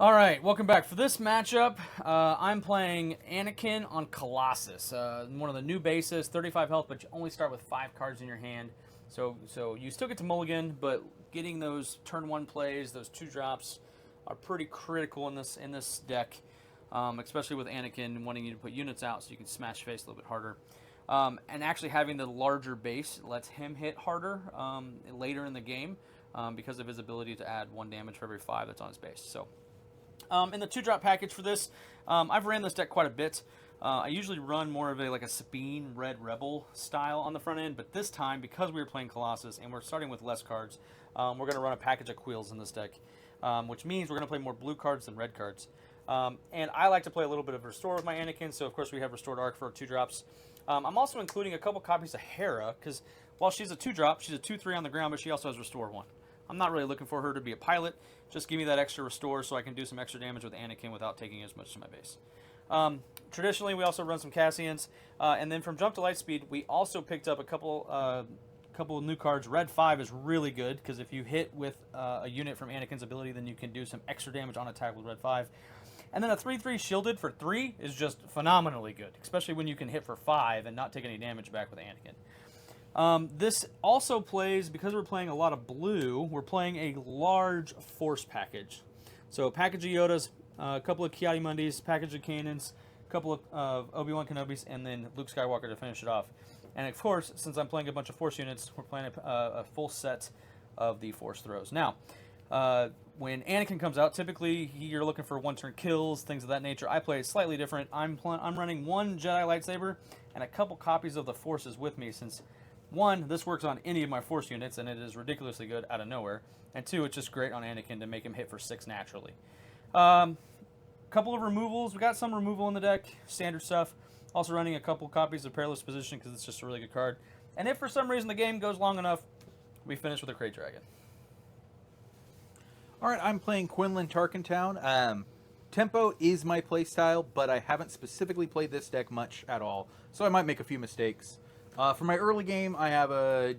All right, welcome back. For this matchup, I'm playing Anakin on Colossus, one of the new bases, 35 health, but you only start with 5 cards in your hand. So you still get to mulligan, but getting those turn 1 plays, those 2 drops, are pretty critical in this deck, especially with Anakin wanting you to put units out so you can smash face a little bit harder. And actually having the larger base lets him hit harder later in the game because of his ability to add 1 damage for every 5 that's on his base. So. In the 2-drop package for this, I've ran this deck quite a bit. I usually run more of a Sabine Red Rebel style on the front end, but this time, because we were playing Colossus and we're starting with less cards, we're going to run a package of Quills in this deck, which means we're going to play more blue cards than red cards. And I like to play a little bit of Restore with my Anakin, so of course we have Restored Arc for 2 drops. I'm also including a couple copies of Hera, because while she's a 2-drop, she's a 2/3 on the ground, but she also has Restore 1. I'm not really looking for her to be a pilot. Just give me that extra restore so I can do some extra damage with Anakin without taking as much to my base. Traditionally, we also run some Cassians. And then from Jump to Lightspeed, we also picked up a couple of new cards. Red 5 is really good because if you hit with a unit from Anakin's ability, then you can do some extra damage on attack with Red 5. And then a 3/3 shielded for 3 is just phenomenally good, especially when you can hit for 5 and not take any damage back with Anakin. This also plays, because we're playing a lot of blue, we're playing a large force package. So a package of Yodas, a couple of Ki-Adi-Mundis, package of Kanans, a couple of Obi-Wan Kenobis, and then Luke Skywalker to finish it off. And of course, since I'm playing a bunch of force units, we're playing a full set of the force throws. Now, when Anakin comes out, typically you're looking for 1-turn kills, things of that nature. I play it slightly different. I'm running 1 Jedi lightsaber and a couple copies of the forces with me, since 1, this works on any of my force units, and it is ridiculously good out of nowhere. And 2, it's just great on Anakin to make him hit for 6 naturally. Couple of removals. We got some removal in the deck, standard stuff. Also running a couple copies of Perilous Position because it's just a really good card. And if for some reason the game goes long enough, we finish with a Krayt Dragon. All right, I'm playing Quinlan Tarkin Town. Tempo is my playstyle, but I haven't specifically played this deck much at all, so I might make a few mistakes. For my early game, I have a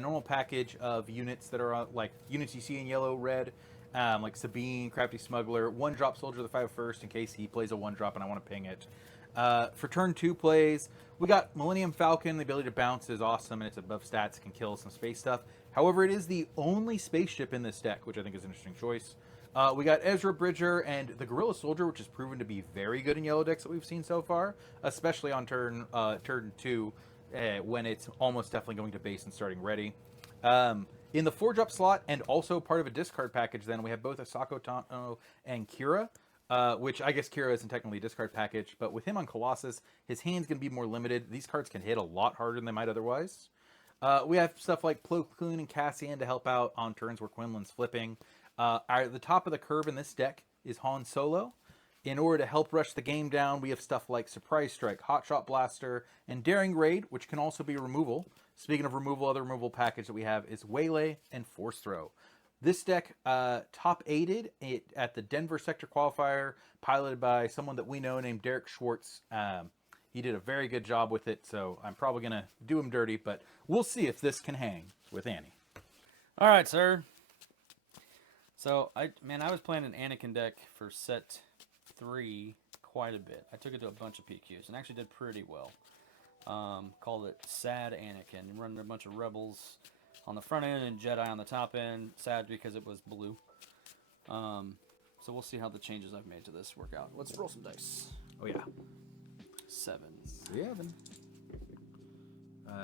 normal package of units that are like units you see in yellow, red, like Sabine, Crafty Smuggler, 1-drop Soldier of the 5/1 in case he plays a 1-drop and I want to ping it. For turn 2 plays, we got Millennium Falcon. The ability to bounce is awesome, and it's above stats. It can kill some space stuff. However, it is the only spaceship in this deck, which I think is an interesting choice. We got Ezra Bridger and the Gorilla Soldier, which has proven to be very good in yellow decks that we've seen so far, especially on turn 2. When it's almost definitely going to base and starting ready. In the 4-drop slot, and also part of a discard package, then we have both Asako Tano and Kira, which I guess Kira isn't technically a discard package, but with him on Colossus, his hand's going to be more limited. These cards can hit a lot harder than they might otherwise. We have stuff like Plo Koon and Cassian to help out on turns where Quinlan's flipping. At the top of the curve in this deck is Han Solo. In order to help rush the game down, we have stuff like Surprise Strike, Hotshot Blaster, and Daring Raid, which can also be removal. Speaking of removal, other removal package that we have is Waylay and Force Throw. This deck top-aided at the Denver Sector Qualifier, piloted by someone that we know named Derek Schwartz. He did a very good job with it, so I'm probably going to do him dirty, but we'll see if this can hang with Annie. All right, sir. So, I was playing an Anakin deck for set 3 quite a bit. I took it to a bunch of PQs and actually did pretty well. Called it Sad Anakin. Running a bunch of Rebels on the front end and Jedi on the top end. Sad because it was blue. So we'll see how the changes I've made to this work out. Let's roll some dice. Oh, yeah. 7.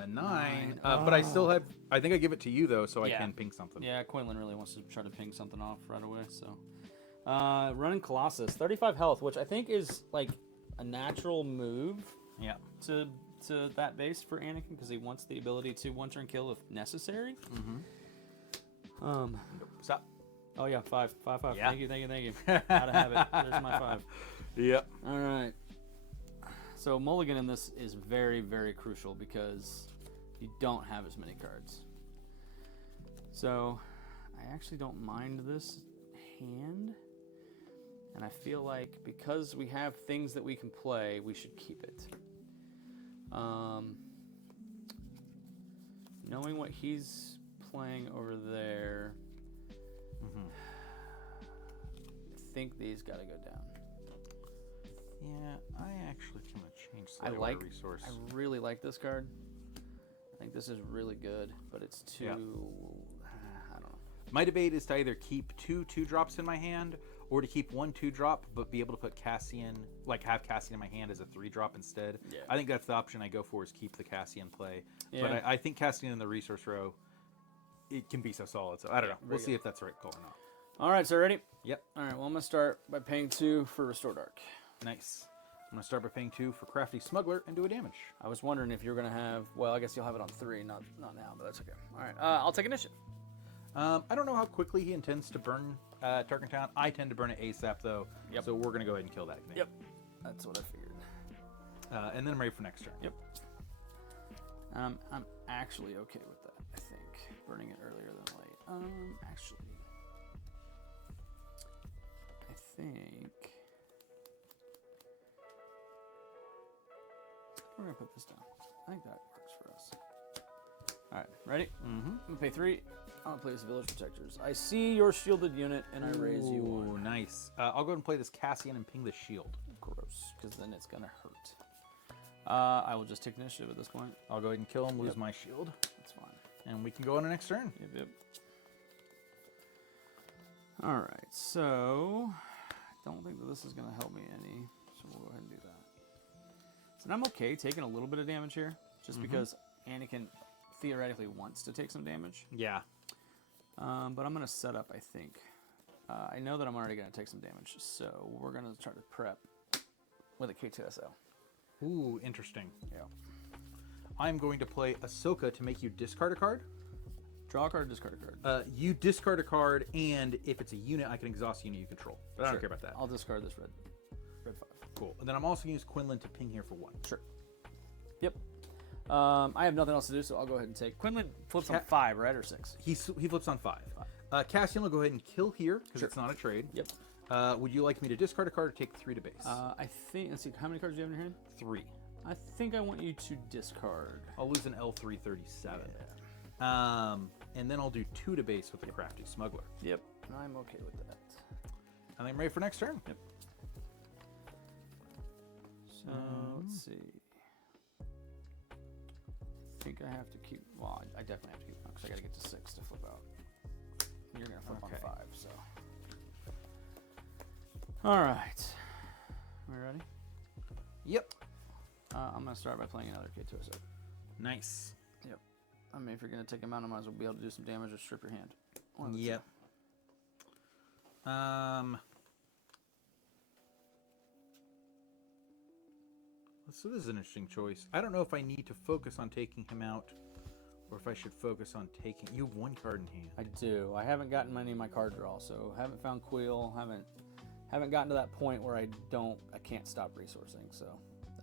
9. But I still have... I think I give it to you, though, so Yeah. I can ping something. Yeah, Quinlan really wants to try to ping something off right away, so... running Colossus, 35 health, which I think is like a natural move. Yeah. To that base for Anakin because he wants the ability to 1-turn kill if necessary. Stop. Oh yeah, 5. Yeah. Thank you. Gotta have it. There's my 5. Yep. All right. So mulligan in this is very, very crucial because you don't have as many cards. So I actually don't mind this hand. And I feel like because we have things that we can play, we should keep it. Knowing what he's playing over there, think these got to go down. Yeah, I actually can change I slightly like. resource. I really like this card. I think this is really good, but it's too. Yeah. I don't know. My debate is to either keep 2 2-drops in my hand, or to keep 1 2-drop, but be able to put Cassian, like have Cassian in my hand as a 3-drop instead. Yeah. I think that's the option I go for, is keep the Cassian play. Yeah. But I think Cassian in the resource row, it can be so solid. So I don't know. We'll see if that's the right call or not. All right, so ready? Yep. All right, well, I'm going to start by paying 2 for Restore Dark. Nice. I'm going to start by paying 2 for Crafty Smuggler and do a damage. I was wondering if you're going to have, well, I guess you'll have it on 3, not now, but that's okay. All right, I'll take initiative. I don't know how quickly he intends to burn Tarkin Town. I tend to burn it ASAP, though. Yep. So we're going to go ahead and kill that. Yep, that's what I figured. And then I'm ready for next turn. Yep. I'm actually okay with that, I think. Burning it earlier than late. Actually, I think we're gonna put this down. I think that works for us. All right, ready? Mm-hmm. I'm gonna pay 3. I'm gonna play this Village Protectors. I see your shielded unit, and I raise you 1. Ooh, nice. I'll go ahead and play this Cassian and ping the shield. Gross, because then it's gonna hurt. I will just take initiative at this point. I'll go ahead and kill him, lose my shield, That's fine. and we can go on the next turn. Yep. All right, so I don't think that this is going to help me any, so we'll go ahead and do that. So I'm okay taking a little bit of damage here, just because Anakin theoretically wants to take some damage. Yeah. But I'm going to set up, I think. I know that I'm already going to take some damage, so we're going to try to prep with a K2SO. Ooh, interesting. Yeah. I'm going to play Ahsoka to make you discard a card. Draw a card, discard a card. You discard a card, and if it's a unit, I can exhaust a unit you control. But I don't care about that. I'll discard this red 5. Cool. And then I'm also going to use Quinlan to ping here for 1. Sure. Yep. I have nothing else to do, so I'll go ahead and take. Quinlan flips on 5, right, or 6? He flips on 5. Cassian will go ahead and kill here, because it's not a trade. Yep. Would you like me to discard a card or take 3 to base? I think, let's see, how many cards do you have in your hand? 3. I think I want you to discard. I'll lose an L337. Yeah. And then I'll do 2 to base with the Crafty Smuggler. Yep. I'm okay with that. I think I'm ready for next turn. Yep. So, let's see. I think I have to keep, well, I definitely have to keep, because I got to get to 6 to flip out. You're going to flip on 5, so. All right. Are we ready? Yep. I'm going to start by playing another K2SO. Nice. Yep. I mean, if you're going to take him out, I might as well be able to do some damage or strip your hand. One of the Yep. So this is an interesting choice. I don't know if I need to focus on taking him out, or if I should focus on taking. You have 1 card in hand. I do. I haven't gotten any of my card draw, so haven't found Queel. Haven't gotten to that point where I can't stop resourcing. So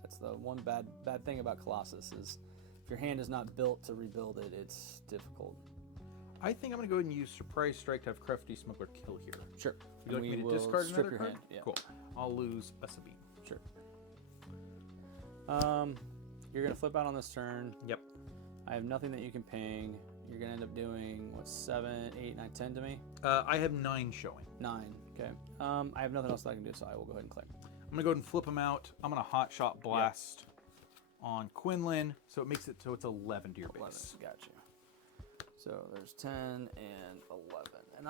that's the one bad thing about Colossus is if your hand is not built to rebuild it, it's difficult. I think I'm going to go ahead and use Surprise Strike to have Crafty Smuggler kill here. Sure. Would you like me to will discard strip another your card? hand. Yeah. Cool. I'll lose a Sabine. Sure. You're gonna flip out on this turn. Yep. I have nothing that you can ping. You're gonna end up doing what, 7, 8, 9, 10 to me? I have 9 showing. 9. Okay. I have nothing else that I can do, so I will go ahead and claim. I'm going to go ahead and flip him out. I'm going to Hot Shot Blast on Quinlan, so it makes it so it's 11 to your base. 11. Gotcha. So there's 10 and 11, and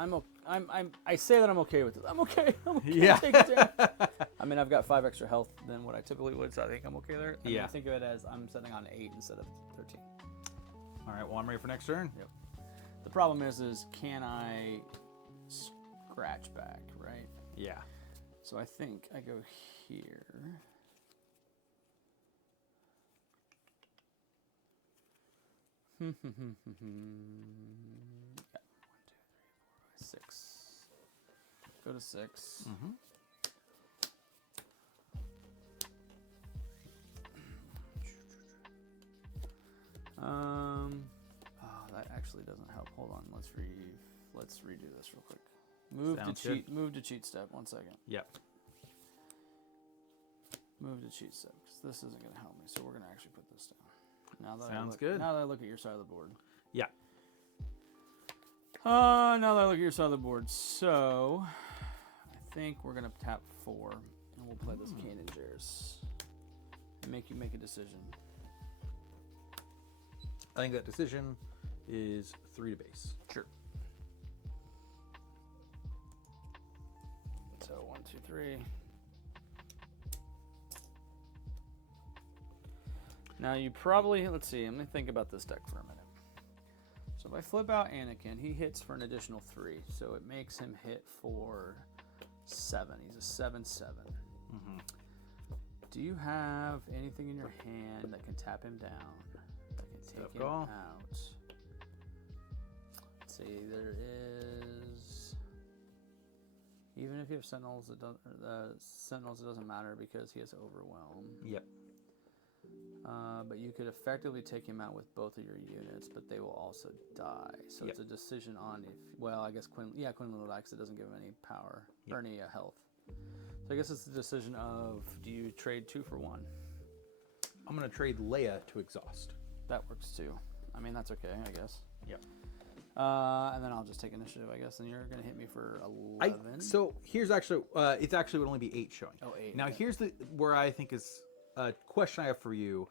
I say that I'm okay with this. I'm okay. I'm okay. Yeah. Take it down. I mean, I've got 5 extra health than what I typically would, so I think I'm okay there. I mean, Yeah. think of it as I'm setting on 8 instead of 13. All right. Well, I'm ready for next turn. Yep. The problem is can I scratch back, right? Yeah. So I think I go here. Yeah, 1, 2, 3, 4, 5, 6. Go to 6. Oh, that actually doesn't help. Hold on, let's redo this real quick. Move to cheat step. 1 second. Yep. Move to cheat step because this isn't going to help me. So we're going to actually put this down. Now that Sounds good. Now that I look at your side of the board. Yeah. Now that I look at your side of the board, so I think we're gonna tap 4, and we'll play this Cannon Jares. And make you make a decision. I think that decision is 3 to base. Sure. So 1, 2, 3. Now you probably, let's see, let me think about this deck for a minute. So if I flip out Anakin, he hits for an additional 3, so it makes him hit for 7. He's a 7/7. Mm-hmm. Do you have anything in your hand that can tap him down? That can take him out? Let's see, there is. Even if you have Sentinels, it doesn't matter because he has Overwhelm. Yep. But you could effectively take him out with both of your units, but they will also die. So it's a decision on if. Well, I guess Quinlan will die because it doesn't give him any power or any health. So I guess it's the decision of, do you trade 2 for 1? I'm going to trade Leia to exhaust. That works too. I mean, that's okay, I guess. Yep. And then I'll just take initiative, I guess. And you're going to hit me for 11. So here's actually, it's actually would only be 8 showing. Oh, 8. Now okay. here's where I think is a question I have for you.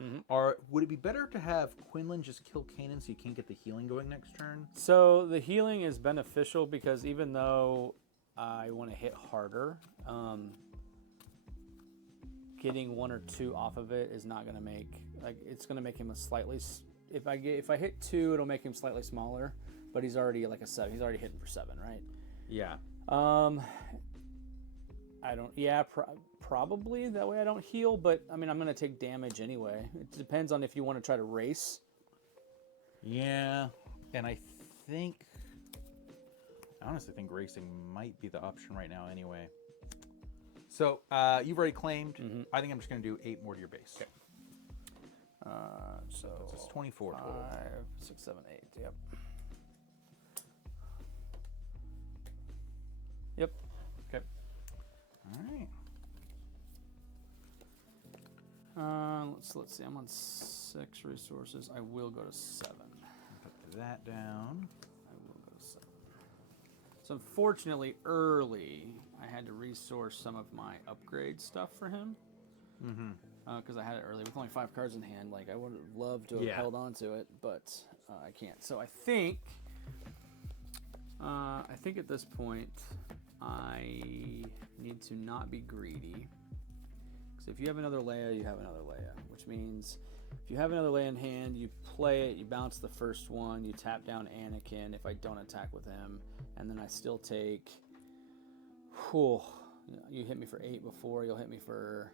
Would it be better to have Quinlan just kill Kanan so you can't get the healing going next turn? So the healing is beneficial because even though I want to hit harder, getting 1 or 2 off of it is not going to make, like, it's going to make him a slightly, if I hit 2, it'll make him slightly smaller, but he's already like a 7. He's already hitting for 7, right? Yeah. I don't, probably that way I don't heal, but I mean, I'm going to take damage anyway. It depends on if you want to try to race. Yeah. And I honestly think racing might be the option right now anyway. So you've already claimed. I think I'm just going to do 8 more to your base. Okay. So it's 24 total. 5, 6, 7, 8. Yep. Yep. Okay. All right. Let's see. I'm on 6 resources. I will go to 7. Put that down. I will go to 7. So unfortunately, early, I had to resource some of my upgrade stuff for him. Because I had it early with only 5 cards in hand. Like, I would have loved to have held on to it, but I can't. So I think at this point, I need to not be greedy. Because if you have another Leia, you have another Leia. Which means if you have another Leia in hand, you play it, you bounce the first one, you tap down Anakin if I don't attack with him, and then I still take. You hit me for 8 before, you'll hit me for.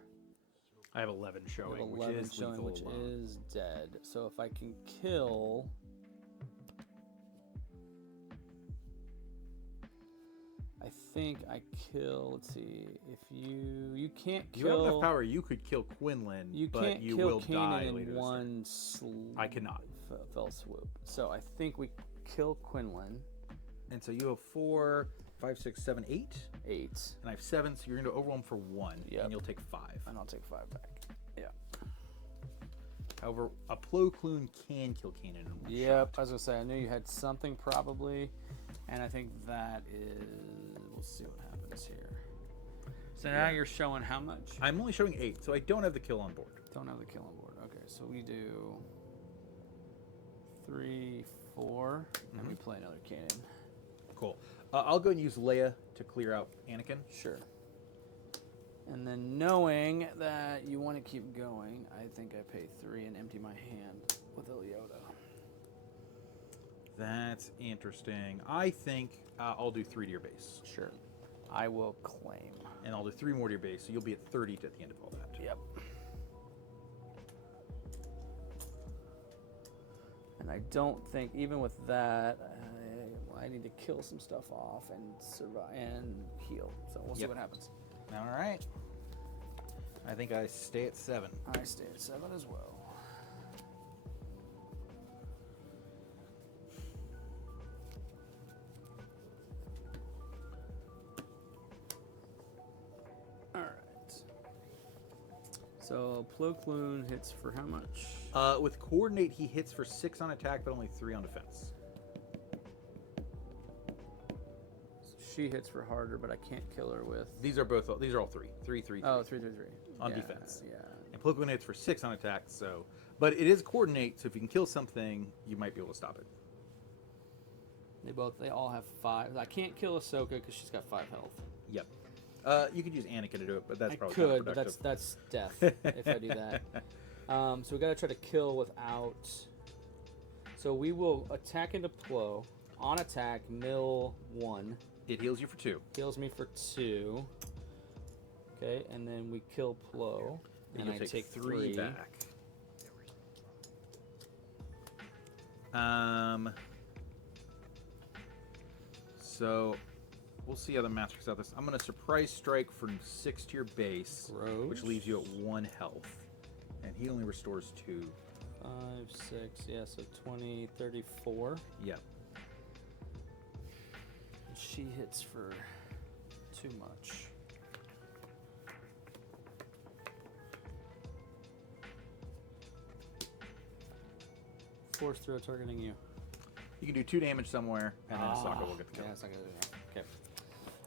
I have 11 showing, 11 showing, which is dead. So if I can kill. I think I kill. Let's see. If you can't kill. You have enough power. You could kill Quinlan, but you will die later. In one I cannot. Fell swoop. So I think we kill Quinlan. And so you have 4, 5, 6, 7, 8. 8. And I have 7, so you're going to overwhelm for 1, and you'll take 5. And I'll take 5 back. Yeah. However, a Plo Koon can kill Kanan in one shot. I was going to say, I knew you had something probably, and I think that is, we'll see what happens here. So now you're showing how much? I'm only showing 8, so I don't have the kill on board. Don't have the kill on board. Okay, so we do 3, 4, and we play another Kanan. Cool. I'll go and use Leia to clear out Anakin. Sure. And then knowing that you want to keep going, I think I pay 3 and empty my hand with Ileota. That's interesting. I think I'll do 3 to your base. Sure. I will claim. And I'll do 3 more to your base, so you'll be at 30 at the end of all that. Yep. And I don't think, even with that, I need to kill some stuff off and survive and heal. So we'll see what happens. All right. I think I stay at 7. I stay at 7 as well. All right. So Plo Koon hits for how much? With coordinate, he hits for 6 on attack, but only 3 on defense. She hits for harder, but I can't kill her with. These are all 3. 3, 3, 3. Oh, 3, 3, 3. On Yeah, defense. Yeah. And political hits for 6 on attack. So, but it is coordinate. So if you can kill something, you might be able to stop it. They all have 5. I can't kill Ahsoka because she's got 5 health. Yep. You could use Anakin to do it, but that's I probably could, but counterproductive. that's death if I do that. So we gotta try to kill without. So we will attack into Plo. On attack, mill 1. It heals you for 2. Heals me for 2. Okay, and then we kill Plo. And I take 3 back. So we'll see how the math works out. This I'm gonna surprise strike for 6 to your base, which leaves you at 1 health, and he only restores 2. 5, 6, yeah, so 20, 34. Yep. She hits for too much. Force throw targeting you. You can do 2 damage somewhere, and then Ahsoka will get the kill. Yeah, it's not gonna do that. Okay.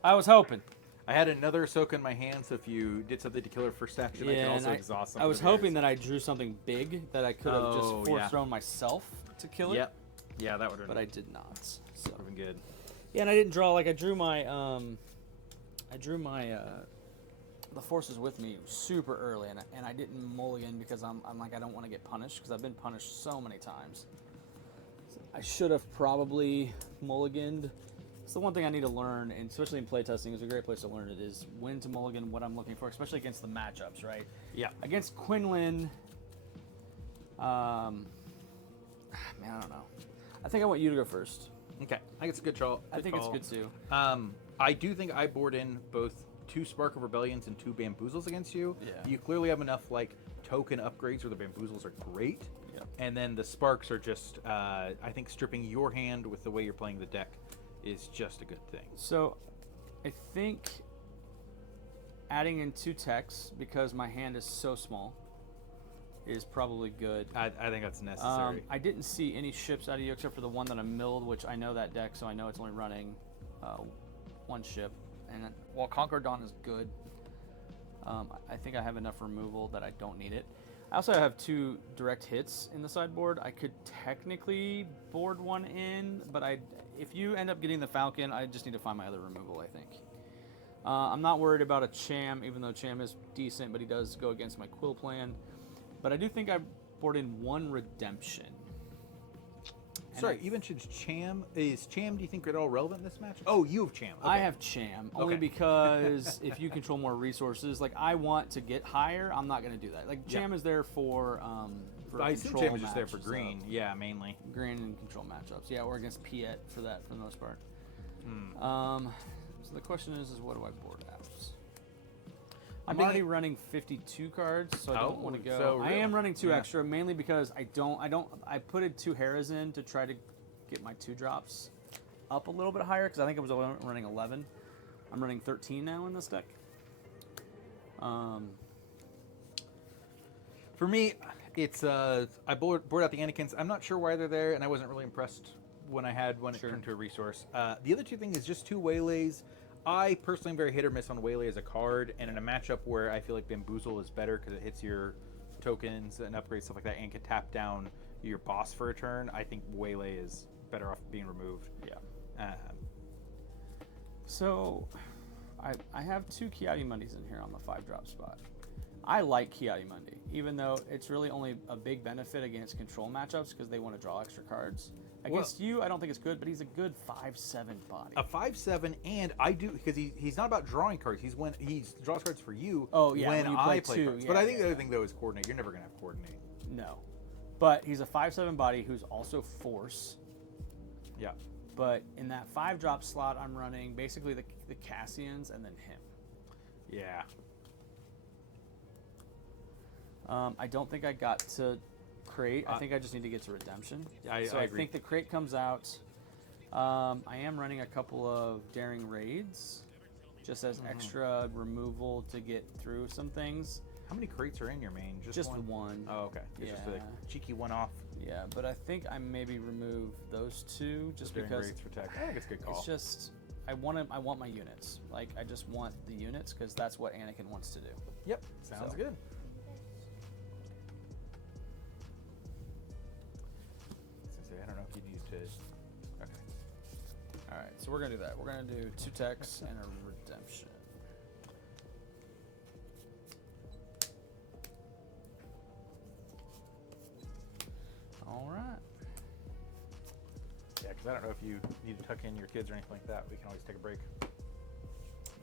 I was hoping. I had another Ahsoka in my hand, so if you did something to kill her first action, I can also exhaust something. I was hoping that I drew something big that I could have just force thrown myself to kill it. Yep. Yeah, that would have But I did not. So been good. yeah, and I didn't draw. Like I drew my the forces with me super early, and I didn't mulligan because I'm like I don't want to get punished because I've been punished so many times. I should have probably mulliganed. It's the one thing I need to learn, and especially in playtesting, is a great place to learn it, is when to mulligan, what I'm looking for, especially against the matchups, right? Yeah. Against Quinlan, man, I don't know. I think I want you to go first. Okay, I think it's a good call. I think it's good too. I do think I board in both 2 Spark of Rebellions and 2 Bamboozles against you. Yeah. You clearly have enough like token upgrades where the Bamboozles are great. Yep. And then the Sparks are just, I think stripping your hand with the way you're playing the deck is just a good thing. So, I think adding in 2 techs, because my hand is so small, is probably good. I think that's necessary. I didn't see any ships out of you except for the one that I milled, which I know that deck, so I know it's only running 1 ship. And while Conquer Dawn is good, I think I have enough removal that I don't need it. I also have 2 direct hits in the sideboard. I could technically board 1 in, but if you end up getting the Falcon, I just need to find my other removal, I think. I'm not worried about a Cham, even though Cham is decent, but he does go against my Quill plan. But I do think I board in 1 Redemption. Sorry, you mentioned Cham. Is Cham, do you think, at all relevant in this match? Oh, you have Cham. Okay. I have Cham, only because if you control more resources, like I want to get higher, I'm not going to do that. Like Cham is there for I assume control Cham is just there for green. stuff. Yeah, mainly. Green and control matchups. Yeah, or against Piet for that for the most part. So the question is what do I board out? I'm already running 52 cards, so I don't want to go. So really? I am running 2 extra, mainly because I put 2 Heras in to try to get my 2 drops up a little bit higher, because I think I was only running 11. I'm running 13 now in this deck. For me, it's I board out the Anakins. I'm not sure why they're there, and I wasn't really impressed when I had one turned to a resource. The other 2 things is just 2 Waylays. I personally am very hit or miss on Waylay as a card, and in a matchup where I feel like Bamboozle is better because it hits your tokens and upgrades, stuff like that, and can tap down your boss for a turn, I think Waylay is better off being removed. Yeah. So, I have 2 Kiadi-Mundis in here on the 5-drop spot. I like Kiadi-Mundi, even though it's really only a big benefit against control matchups because they want to draw extra cards. Against you, I don't think it's good, but he's a good 5/7 body. A 5/7, and I do because he's not about drawing cards. He's when he draws cards for you. Oh yeah, when you I play 2. cards. Yeah, but I think the other thing though is coordinate. You're never gonna have coordinate. No, but he's a 5/7 body who's also force. Yeah. But in that 5-drop slot, I'm running basically the Cassians and then him. Yeah. I don't think I got to crate. I think I just need to get to redemption. I I agree. think the crate comes out. I am running a couple of daring raids, just as extra removal to get through some things. How many crates are in your main? Just the one. Oh, okay. It's just a cheeky one-off. Yeah, but I think I maybe remove those 2 just because Raids for tech. I think it's a good call. it's just I want my units. Like I just want the units because that's what Anakin wants to do. Yep, sounds So. good. I don't know if you need to. Okay. All right, so we're gonna do that. We're gonna do 2 techs and a redemption. All right. Yeah, because I don't know if you need to tuck in your kids or anything like that. We can always take a break.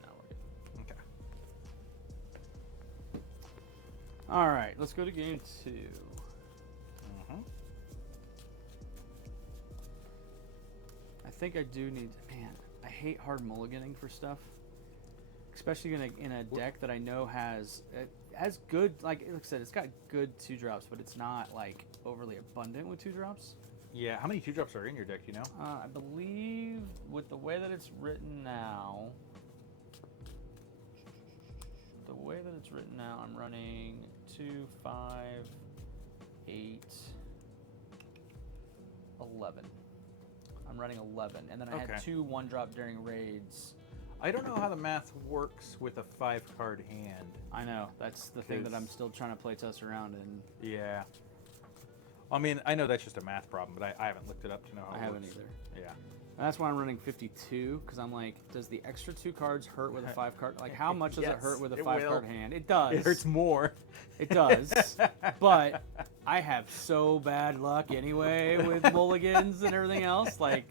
Now we're good. Okay. All right, let's go to game 2. Mm-hmm. I think I do need. Man, I hate hard mulliganing for stuff, especially in a deck that I know has good. Like I said, it's got good 2-drops, but it's not like overly abundant with 2-drops. Yeah, how many 2-drops are in your deck, do you know? I believe with the way that it's written now, I'm running 2, 5, 8, 11. I'm running 11, and then I had 2 1-drop during raids. I don't know how the math works with a 5-card hand. I know, that's the thing that I'm still trying to playtest around in. Yeah. I mean, I know that's just a math problem, but I haven't looked it up to know how it works. I haven't either. Yeah. And that's why I'm running 52, because I'm like, does the extra 2 cards hurt with a 5-card? Like, how much does it hurt with a 5-card hand? It does. It hurts more. It does. But I have so bad luck anyway with mulligans and everything else. Like,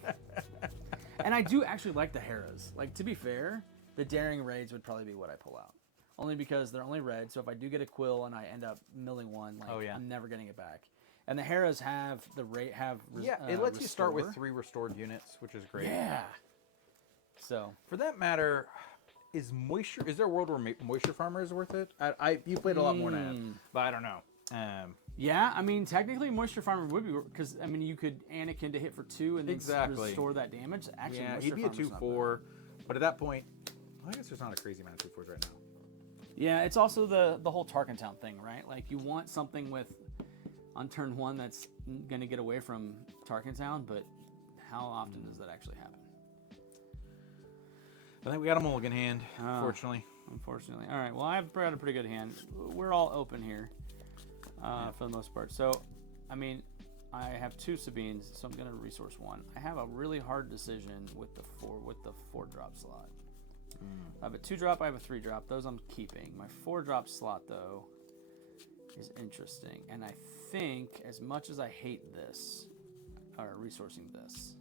and I do actually like the Heras. Like, to be fair, the Daring Raids would probably be what I pull out. Only because they're only red, so if I do get a Quill and I end up milling one, like, I'm never getting it back. And the Heras have the rate it lets you start with 3 restored units, which is great. Yeah. So for that matter, is there a world where Moisture Farmer is worth it? You played a lot more than I have, but I don't know. Yeah, I mean technically Moisture Farmer would be, because I mean you could Anakin to hit for 2 and then restore that damage. Actually, yeah, Moisture he'd be a Farmer's 2/4, but at that point, I guess there's not a crazy amount of 2/4s right now. Yeah, it's also the whole Tarkin Town thing, right? Like you want something with on turn 1 that's going to get away from Tarkin Town, but how often does that actually happen? I think we got a mulligan hand, unfortunately. Unfortunately. All right, well, I've got a pretty good hand. We're all open here for the most part. So, I mean, I have 2 Sabines, so I'm going to resource 1. I have a really hard decision with the 4-drop slot. I have a 2-drop, I have a 3-drop. Those I'm keeping. My 4-drop slot, though, is interesting. And I think, as much as I hate this, or resourcing this,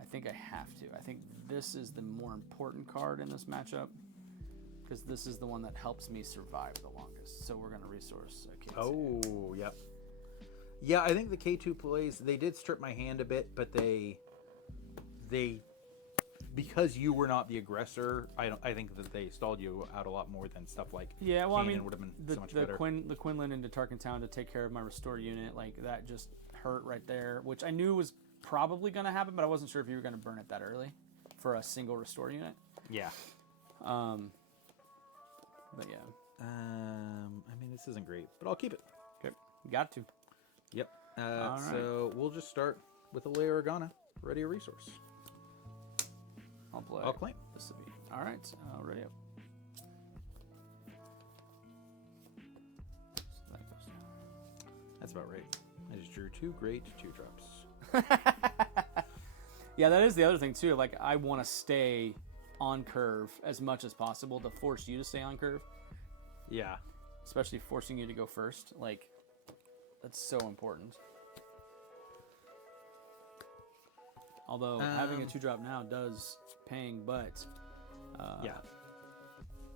I think I have to. I think this is the more important card in this matchup, because this is the one that helps me survive the longest. So we're going to resource a K2. Oh, yep. Yeah, I think the K2 plays, they did strip my hand a bit, but they because you were not the aggressor, I think that they stalled you out a lot more than stuff like well, I mean, would have been so much better. The Quinlan into Tarkin Town to take care of my restored unit, like that just hurt right there, which I knew was probably going to happen, but I wasn't sure if you were going to burn it that early for a single restore unit. Yeah. But yeah. I mean, this isn't great, but I'll keep it. Okay. Got to. Yep. All so we'll just start with a Leia Organa, ready a resource. I'll claim. This will be all right. Ready up. So that goes down. That's about right. I just drew 2 great 2-drops. Yeah, that is the other thing too. Like I want to stay on curve as much as possible to force you to stay on curve. Yeah. Especially forcing you to go first. Like that's so important. Although having a 2-drop now does ping, but yeah,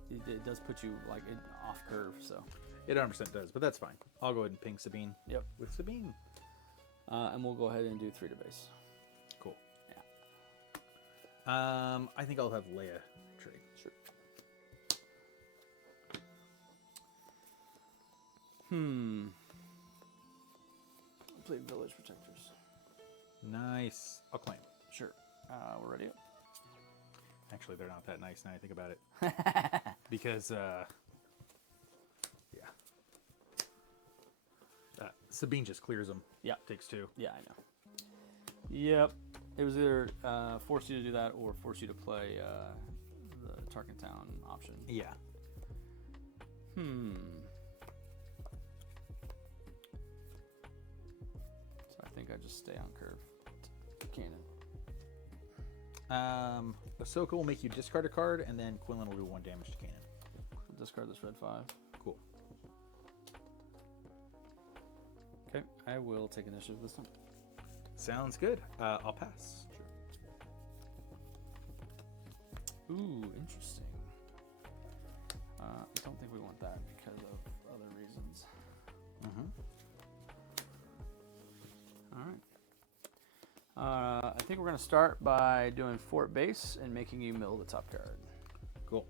it does put you like off curve. So it 100% does, but that's fine. I'll go ahead and ping Sabine. Yep, with Sabine, and we'll go ahead and do 3 to base. Cool. Yeah. I think I'll have Leia trade. Sure. I'll play Village Protectors. Nice. I'll claim. Sure. We're ready. Actually, they're not that nice now I think about it. Because, Sabine just clears them. Yeah. Takes 2. Yeah, I know. Yep. It was either force you to do that or force you to play the Tarkin Town option. Yeah. So I think I just stay on curve. Cannon. Ahsoka will make you discard a card, and then Quinlan will do 1 damage to Kanan. Discard this red 5. Cool. Okay, I will take initiative this time. Sounds good. I'll pass. Sure. Ooh, interesting. I don't think we want that because of other reasons. All right. I think we're going to start by doing Fort Base and making you mill the top card. Cool.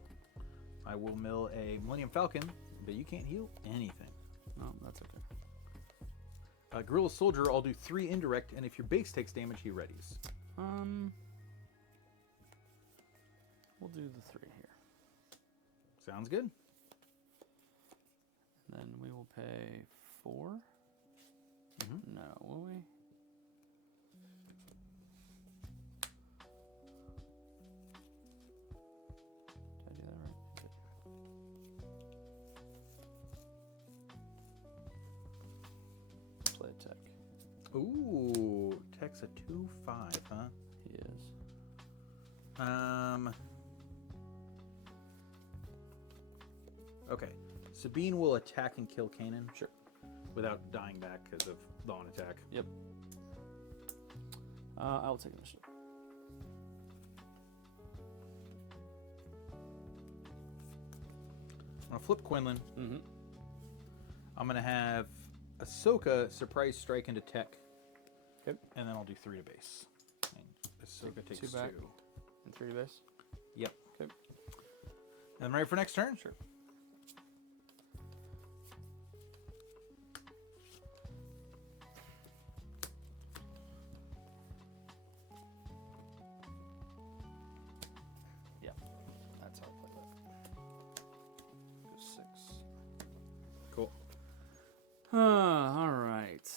I will mill a Millennium Falcon, but you can't heal anything. No, that's okay. Guerrilla Soldier, I'll do 3 indirect, and if your base takes damage, he readies. We'll do the 3 here. Sounds good. And then we will pay 4. No, will we? Did I do that right? Play tech. Ooh, Tech's a 2/5, huh? He is. Okay. Sabine will attack and kill Kanan. Sure. Without dying back because of the on attack. Yep. I'll take initiative. I'm gonna flip Quinlan. I'm gonna have Ahsoka surprise strike into Tech. Okay. And then I'll do 3 to base. And Ahsoka takes 2 back. 2. And 3 to base. Yep. Okay. And I'm ready for next turn? Sure. Yeah, that's how I play that. Go 6. Cool. All right.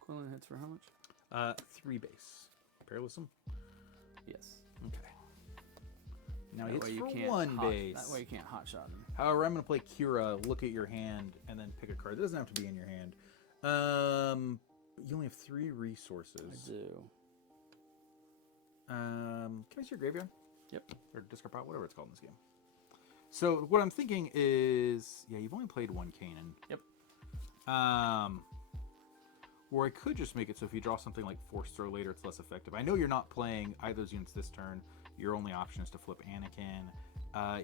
Quinlan hits for how much? 3 base. Paralysm? Yes. Okay. Now That it's way you for can't 1 base. That way you can't hot shot him. However, I'm going to play Kira, look at your hand, and then pick a card. It doesn't have to be in your hand. You only have 3 resources. I do. Can I see your graveyard? Yep. Or discard pile, whatever it's called in this game. So what I'm thinking is, yeah, you've only played 1 Kanan. Yep. Or I could just make it so if you draw something like Force Throw later, it's less effective. I know you're not playing either of those units this turn. Your only option is to flip Anakin.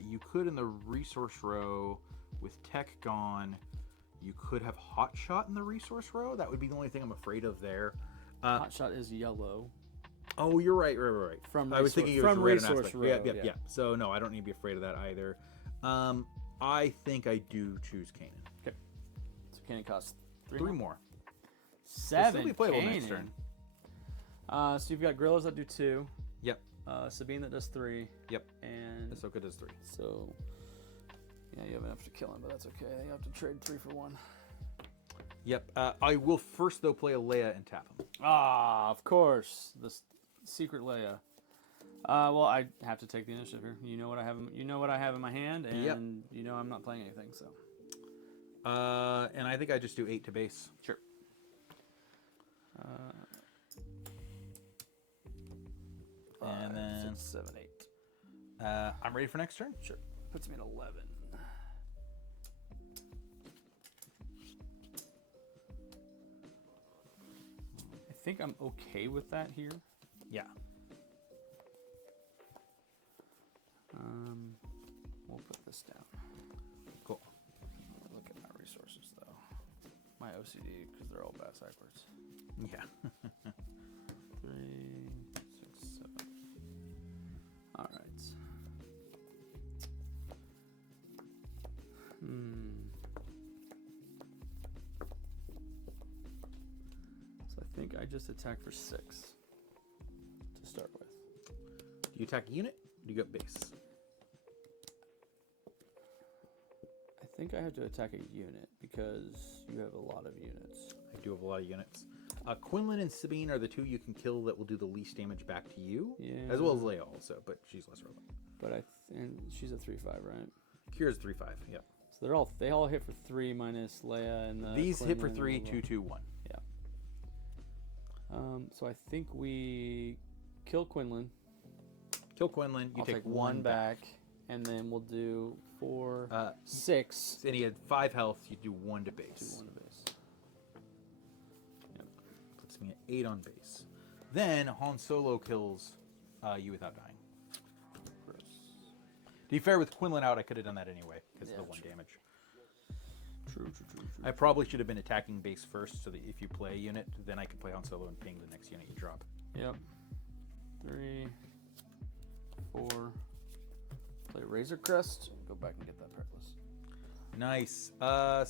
You could, in the resource row, with Tech gone, you could have Hot Shot in the resource row. That would be the only thing I'm afraid of there. Hot shot is yellow. Oh, you're right. From I was thinking it was from a random resource aspect. row. Yeah. So no, I don't need to be afraid of that either. I think I do choose Kanan. Okay. So Kanan costs 3 3 more. more. 7. Still be playable Kanan. next turn. So you've got Gorillas that do 2. Yep. Sabine that does 3. Yep. And Ahsoka does 3. so yeah, you have enough to kill him, but that's okay. You have to trade 3 for 1. Yep. I will first though play a Leia and tap him. Ah, of course, the secret Leia. Well, I have to take the initiative here. You know what I have. You know what I have in my hand, and you know I'm not playing anything. So. And I think I just do 8 to base. Sure. And then 6, 7, 8. I'm ready for next turn. Sure. Puts me at 11. I think I'm okay with that here. Yeah. We'll put this down. Cool. Look at my resources though. My OCD, because they're all backwards. Yeah. 3, 6, 7. All right. So I think I just attack for 6 to start with. Do you attack a unit? Or do you go base? think I have to attack a unit because you have a lot of units. I do have a lot of units. Quinlan and Sabine are the two you can kill that will do the least damage back to you, as well as Leia also, but she's less relevant. But and she's a 3/5, right? Kira's 3/5. Yeah. So they all hit for 3 minus Leia and these hit for Quinlan 3, and 2, 2, 1. Yeah. So I think we kill Quinlan. Kill Quinlan. You I'll take 1 back, and then we'll do 4, 6. And he had 5 health. You do 1 to base. Do 1 to base. Yep. Puts me at 8 on base. Then Han Solo kills you without dying. Gross. To be fair, with Quinlan out, I could have done that anyway because of the 1 damage. True. I probably should have been attacking base first, so that if you play a unit, then I can play Han Solo and ping the next unit you drop. Yep. 3, 4. Play Razor Crest. Go back and get that Perilous. Nice.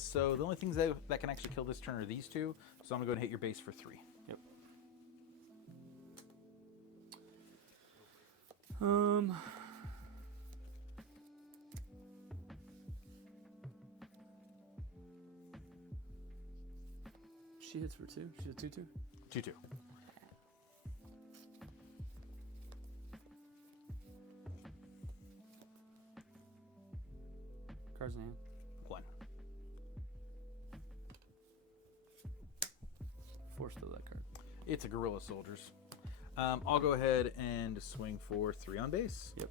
So the only things that can actually kill this turn are these 2. So I'm gonna go and hit your base for 3. Yep. She hits for 2. She's a 2/2. 2/2. Cards in hand. 1. Force throw that card. It's a Guerrilla Soldiers. I'll go ahead and swing for 3 on base. Yep.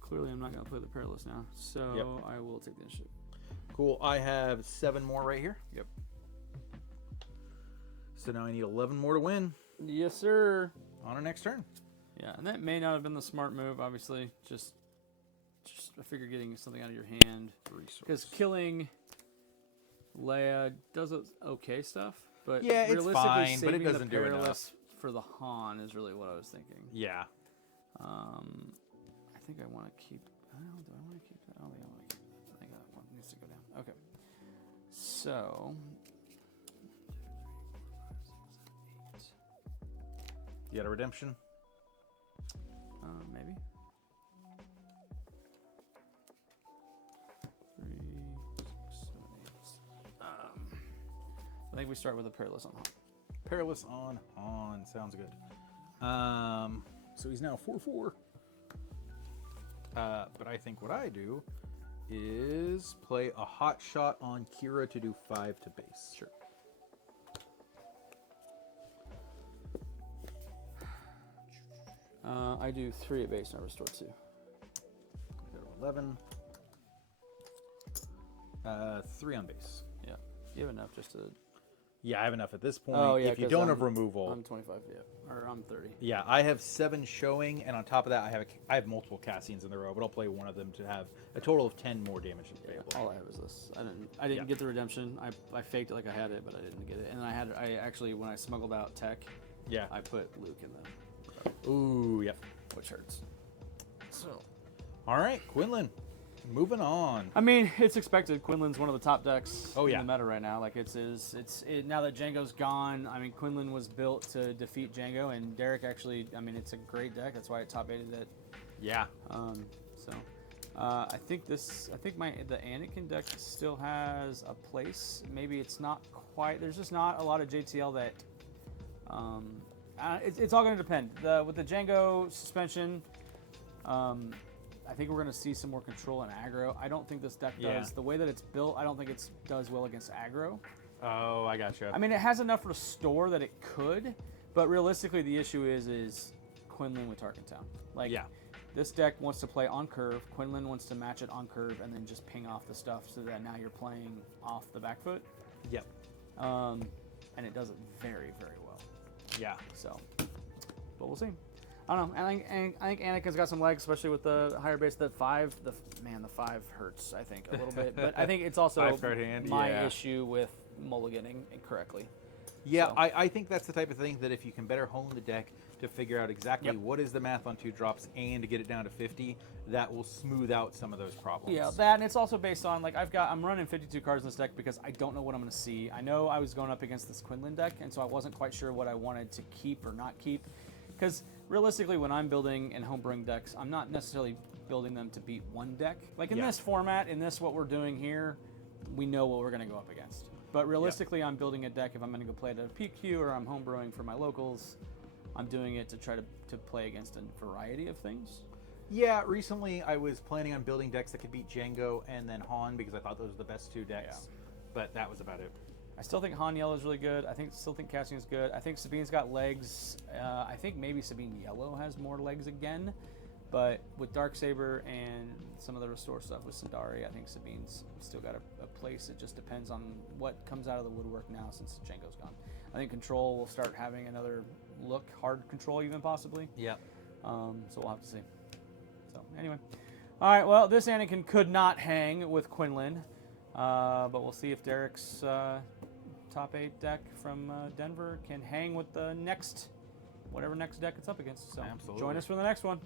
Clearly, I'm not going to play the Perilous now, so I will take the initiative. Cool. I have 7 more right here. Yep. So now I need 11 more to win Yes, sir. on our next turn. Yeah, and that may not have been the smart move, obviously. Just I figure getting something out of your hand. Because killing Leia does okay stuff, but yeah, it's realistically fine, but it saving the doesn't do enough. Perilous for the Han is really what I was thinking. Yeah. I think I want to keep. I don't know. Do I want to keep that? I don't think I want to keep that. I think that one needs to go down. Okay. So. You got a redemption? Maybe. 3, 6, 7, 8. I think we start with a Perilous on Han. Perilous on Han. Sounds good. So he's now 4/4. But I think what I do is play a hot shot on Kira to do 5 to base. Sure. I do 3 at base and I restore 2. Go to 11. 3 on base. Yeah. You have enough just to. Yeah, I have enough at this point. Oh, yeah, if you 'cause don't have removal. I'm 25, yeah. Or I'm 30. Yeah, I have 7 showing, and on top of that, I have multiple Cassians in the row, but I'll play one of them to have a total of 10 more damage available. All I have is this. I didn't get the redemption. I faked it like I had it, but I didn't get it. And I actually, when I smuggled out tech, Yeah. I put Luke in the. Ooh, yep. Which hurts. So. All right, Quinlan. Moving on. I mean, it's expected. Quinlan's one of the top decks in the meta right now. Like it's now that Django's gone. I mean, Quinlan was built to defeat Django, and Derek actually. I mean, it's a great deck. That's why it top 8'd it. Yeah. I think the Anakin deck still has a place. Maybe it's not quite. There's just not a lot of JTL that. It's all going to depend. With the Django suspension. I think we're going to see some more control in aggro. I don't think this deck does. The way that it's built, I don't think it does well against aggro. Oh, I gotcha. I mean, it has enough restore that it could, but realistically, the issue is Quinlan with Tarkin Town. Like, this deck wants to play on curve. Quinlan wants to match it on curve and then just ping off the stuff so that now you're playing off the back foot. Yep. And it does it very, very well. Yeah. So, but we'll see. I don't know. I think Anakin's got some legs, especially with the higher base. The 5 hurts. I think a little bit, but I think it's also my issue with mulliganing incorrectly. Yeah, so. I think that's the type of thing that if you can better hone the deck to figure out exactly what is the math on 2 drops and to get it down to 50, that will smooth out some of those problems. Yeah, that, and it's also based on like I'm running 52 cards in this deck because I don't know what I'm going to see. I know I was going up against this Quinlan deck, and so I wasn't quite sure what I wanted to keep or not keep, because realistically, when I'm building and homebrewing decks, I'm not necessarily building them to beat one deck. Like in Yeah. this format, in this what we're doing here, we know what we're going to go up against. But realistically, I'm building a deck if I'm going to go play it at a PQ or I'm homebrewing for my locals. I'm doing it to try to play against a variety of things. Yeah, recently I was planning on building decks that could beat Django and then Han because I thought those were the best 2 decks. Yeah. But that was about it. I still think Han Yellow is really good. Still think casting is good. I think Sabine's got legs. I think maybe Sabine Yellow has more legs again. But with Darksaber and some of the restore stuff with Sundari, I think Sabine's still got a place. It just depends on what comes out of the woodwork now since Django's gone. I think Control will start having another look, hard Control even possibly. Yeah. So we'll have to see. So anyway. All right, well, this Anakin could not hang with Quinlan. But we'll see if Derek's top 8 deck from Denver can hang with the whatever next deck it's up against. So Absolutely. join us for the next one.